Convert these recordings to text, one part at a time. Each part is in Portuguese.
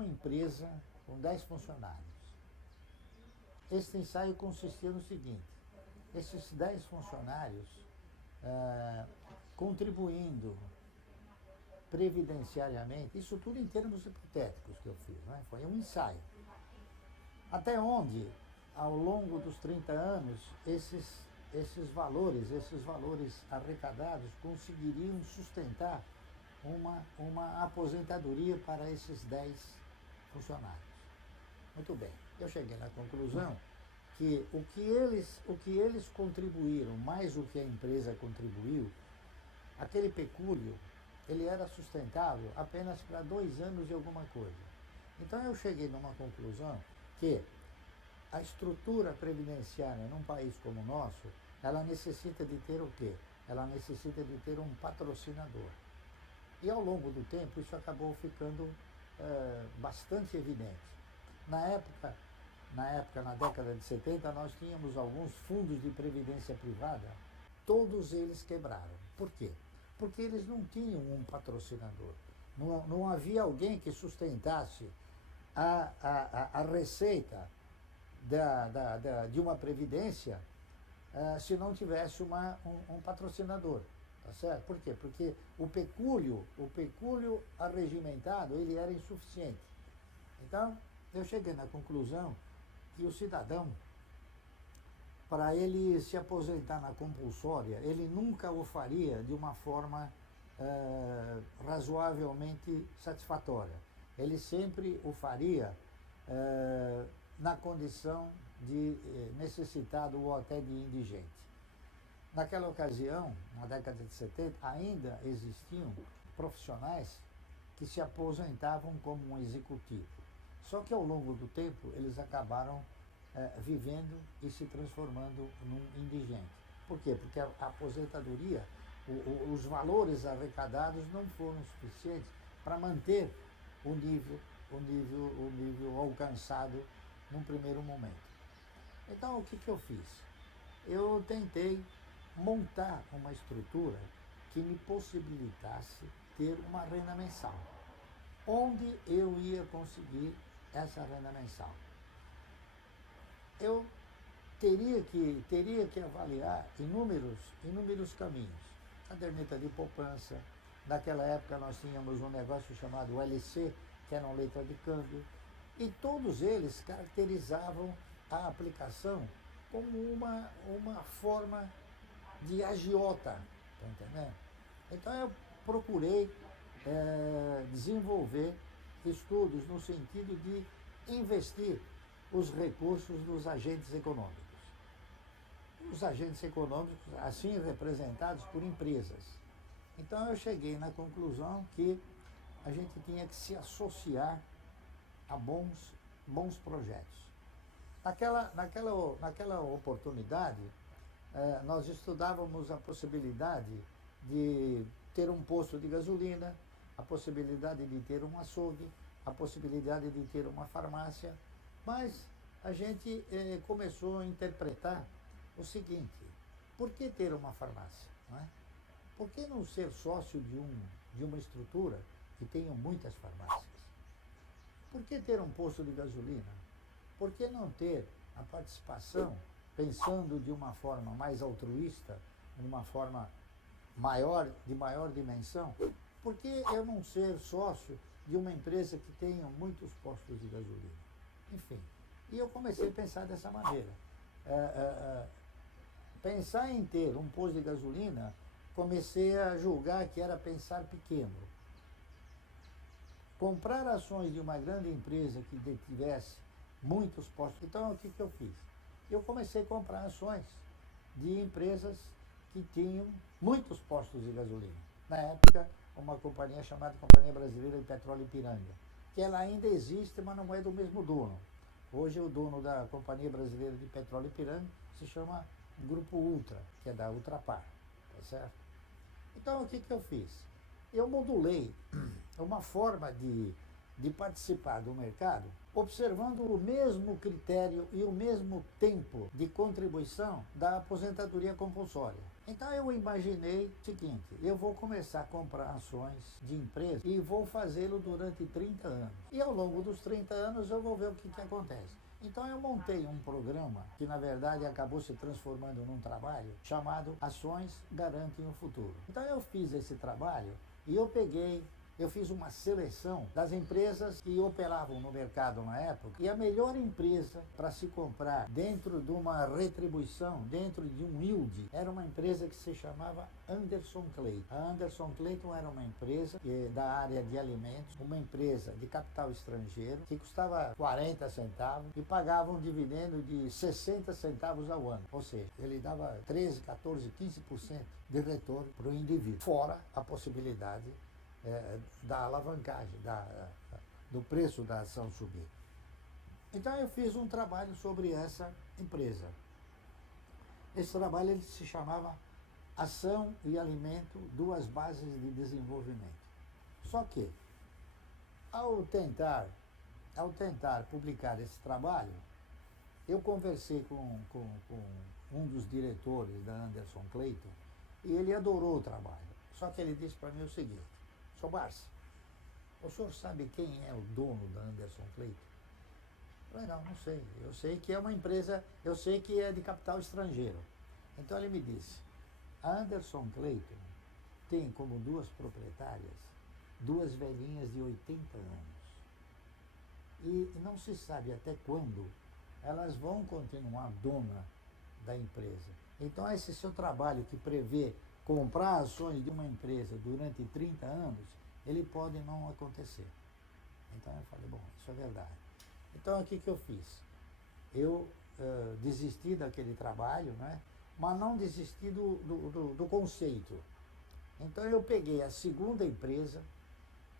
uma empresa com 10 funcionários. Esse ensaio consistia no seguinte: esses 10 funcionários contribuindo previdenciariamente, isso tudo em termos hipotéticos que eu fiz, né? Foi um ensaio. Até onde, ao longo dos 30 anos, esses valores arrecadados conseguiriam sustentar uma aposentadoria para esses 10 funcionários. Muito bem, eu cheguei na conclusão que o que eles contribuíram, mais o que a empresa contribuiu, aquele pecúlio, ele era sustentável apenas para 2 anos e alguma coisa. Então eu cheguei numa conclusão que a estrutura previdenciária num país como o nosso, ela necessita de ter o quê? Ela necessita de ter um patrocinador. E ao longo do tempo isso acabou ficando bastante evidente. Na década de 70, nós tínhamos alguns fundos de previdência privada, todos eles quebraram. Por quê? Porque eles não tinham um patrocinador. Não havia alguém que sustentasse a receita de uma previdência se não tivesse um patrocinador. Tá certo? Por quê? Porque o pecúlio arregimentado, ele era insuficiente. Então, eu cheguei na conclusão que o cidadão, para ele se aposentar na compulsória, ele nunca o faria de uma forma razoavelmente satisfatória. Ele sempre o faria na condição de necessitado ou até de indigente. Naquela ocasião, na década de 70, ainda existiam profissionais que se aposentavam como um executivo. Só que ao longo do tempo eles acabaram vivendo e se transformando num indigente. Por quê? Porque a aposentadoria, os valores arrecadados não foram suficientes para manter o nível alcançado num primeiro momento. Então o que eu fiz? Eu tentei montar uma estrutura que me possibilitasse ter uma renda mensal. Onde eu ia conseguir essa renda mensal? Eu teria que avaliar inúmeros caminhos. Caderneta de poupança. Naquela época nós tínhamos um negócio chamado LC, que era uma letra de câmbio, e todos eles caracterizavam a aplicação como uma forma de agiota, tá entendendo? Então eu procurei desenvolver estudos no sentido de investir os recursos dos agentes econômicos. Os agentes econômicos, assim representados por empresas. Então eu cheguei na conclusão que a gente tinha que se associar a bons projetos. Naquela oportunidade, nós estudávamos a possibilidade de ter um posto de gasolina, a possibilidade de ter um açougue, a possibilidade de ter uma farmácia, mas a gente começou a interpretar o seguinte: por que ter uma farmácia? Não é? Por que não ser sócio de uma estrutura que tenha muitas farmácias? Por que ter um posto de gasolina? Por que não ter a participação, pensando de uma forma mais altruísta, de uma forma de maior dimensão? Por que eu não ser sócio de uma empresa que tenha muitos postos de gasolina? Enfim, e eu comecei a pensar dessa maneira. Pensar em ter um posto de gasolina, comecei a julgar que era pensar pequeno. Comprar ações de uma grande empresa que detivesse muitos postos. Então, o que eu fiz? Eu comecei a comprar ações de empresas que tinham muitos postos de gasolina. Na época, uma companhia chamada Companhia Brasileira de Petróleo Ipiranga, que ela ainda existe, mas não é do mesmo dono. Hoje o dono da Companhia Brasileira de Petróleo Ipiranga se chama Grupo Ultra, que é da Ultrapar, tá certo? Então o que eu fiz? Eu modulei uma forma de participar do mercado observando o mesmo critério e o mesmo tempo de contribuição da aposentadoria compulsória. Então eu imaginei o seguinte, eu vou começar a comprar ações de empresa e vou fazê-lo durante 30 anos. E ao longo dos 30 anos eu vou ver o que acontece. Então eu montei um programa que na verdade acabou se transformando num trabalho chamado Ações Garantem o Futuro. Então eu fiz esse trabalho e eu fiz uma seleção das empresas que operavam no mercado na época e a melhor empresa para se comprar dentro de uma retribuição, dentro de um yield, era uma empresa que se chamava Anderson Clayton. A Anderson Clayton era uma empresa da área de alimentos, uma empresa de capital estrangeiro que custava 40 centavos e pagava um dividendo de 60 centavos ao ano. Ou seja, ele dava 13, 14, 15% de retorno para o indivíduo, fora a possibilidade da alavancagem, do preço da ação subir. Então eu fiz um trabalho sobre essa empresa. Esse trabalho ele se chamava Ação e Alimento, duas bases de desenvolvimento. Só que, ao tentar publicar esse trabalho, eu conversei com um dos diretores da Anderson Clayton e ele adorou o trabalho. Só que ele disse para mim o seguinte: Sr. Barça, o senhor sabe quem é o dono da Anderson Clayton? Eu falei, não sei. Eu sei que é uma empresa, eu sei que é de capital estrangeiro. Então ele me disse, a Anderson Clayton tem como duas proprietárias duas velhinhas de 80 anos. E não se sabe até quando elas vão continuar dona da empresa. Então esse seu trabalho que prevê comprar ações de uma empresa durante 30 anos, ele pode não acontecer. Então eu falei, bom, isso é verdade. Então o que eu fiz? Eu desisti daquele trabalho, né? Mas não desisti do conceito. Então eu peguei a segunda empresa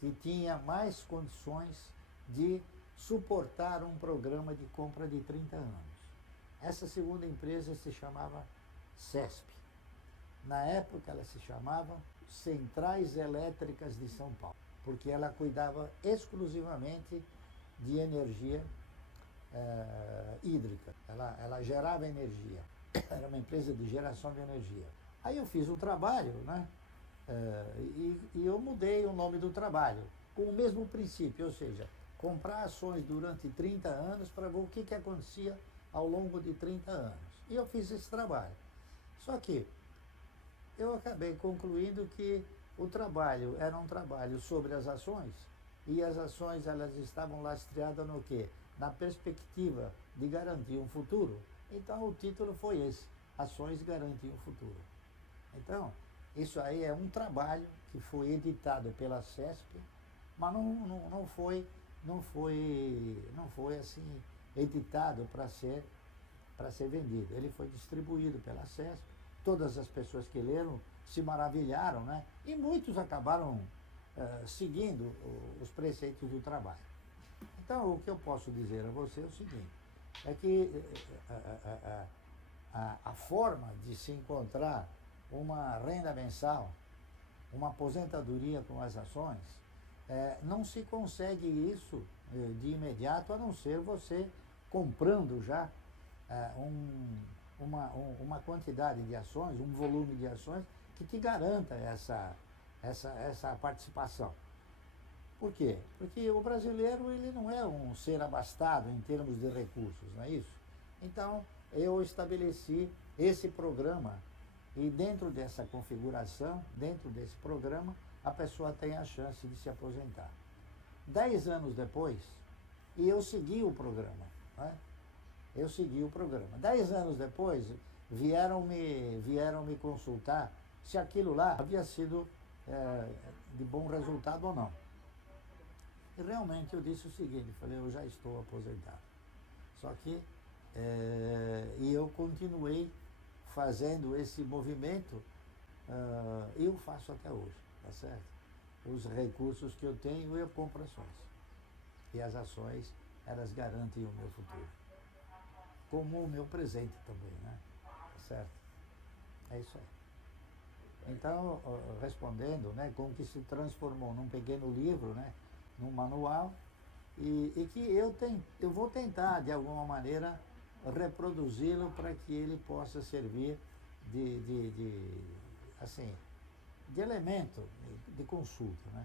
que tinha mais condições de suportar um programa de compra de 30 anos. Essa segunda empresa se chamava CESP. Na época ela se chamava Centrais Elétricas de São Paulo, porque ela cuidava exclusivamente de energia hídrica. Ela gerava energia. Era uma empresa de geração de energia. Aí eu fiz um trabalho, né? E eu mudei o nome do trabalho, com o mesmo princípio, ou seja, comprar ações durante 30 anos para ver o que acontecia ao longo de 30 anos. E eu fiz esse trabalho. Só que eu acabei concluindo que o trabalho era um trabalho sobre as ações, e as ações elas estavam lastreadas no quê? Na perspectiva de garantir um futuro. Então o título foi esse, Ações Garantem o Futuro. Então, isso aí é um trabalho que foi editado pela CESP, mas não foi assim editado para ser vendido. Ele foi distribuído pela CESP, todas as pessoas que leram se maravilharam, né? E muitos acabaram seguindo os preceitos do trabalho. Então, o que eu posso dizer a você é o seguinte, é que a forma de se encontrar uma renda mensal, uma aposentadoria com as ações, não se consegue isso de imediato, a não ser você comprando já uma quantidade de ações, um volume de ações que te garanta essa participação. Por quê? Porque o brasileiro ele não é um ser abastado em termos de recursos, não é isso? Então, eu estabeleci esse programa e dentro dessa configuração, dentro desse programa, a pessoa tem a chance de se aposentar. 10 anos depois, e eu segui o programa, né? Eu segui o programa. 10 anos depois, vieram me consultar se aquilo lá havia sido de bom resultado ou não. E realmente eu disse o seguinte, falei, eu já estou aposentado. Só que, e eu continuei fazendo esse movimento, e eu faço até hoje, tá certo? Os recursos que eu tenho, eu compro ações. E as ações, elas garantem o meu futuro. Como o meu presente também, né? Tá certo? É isso aí. Então, respondendo, né, como que se transformou num pequeno livro, né, num manual, e que eu vou tentar, de alguma maneira, reproduzi-lo para que ele possa servir de, de, de, assim, de elemento de consulta, né?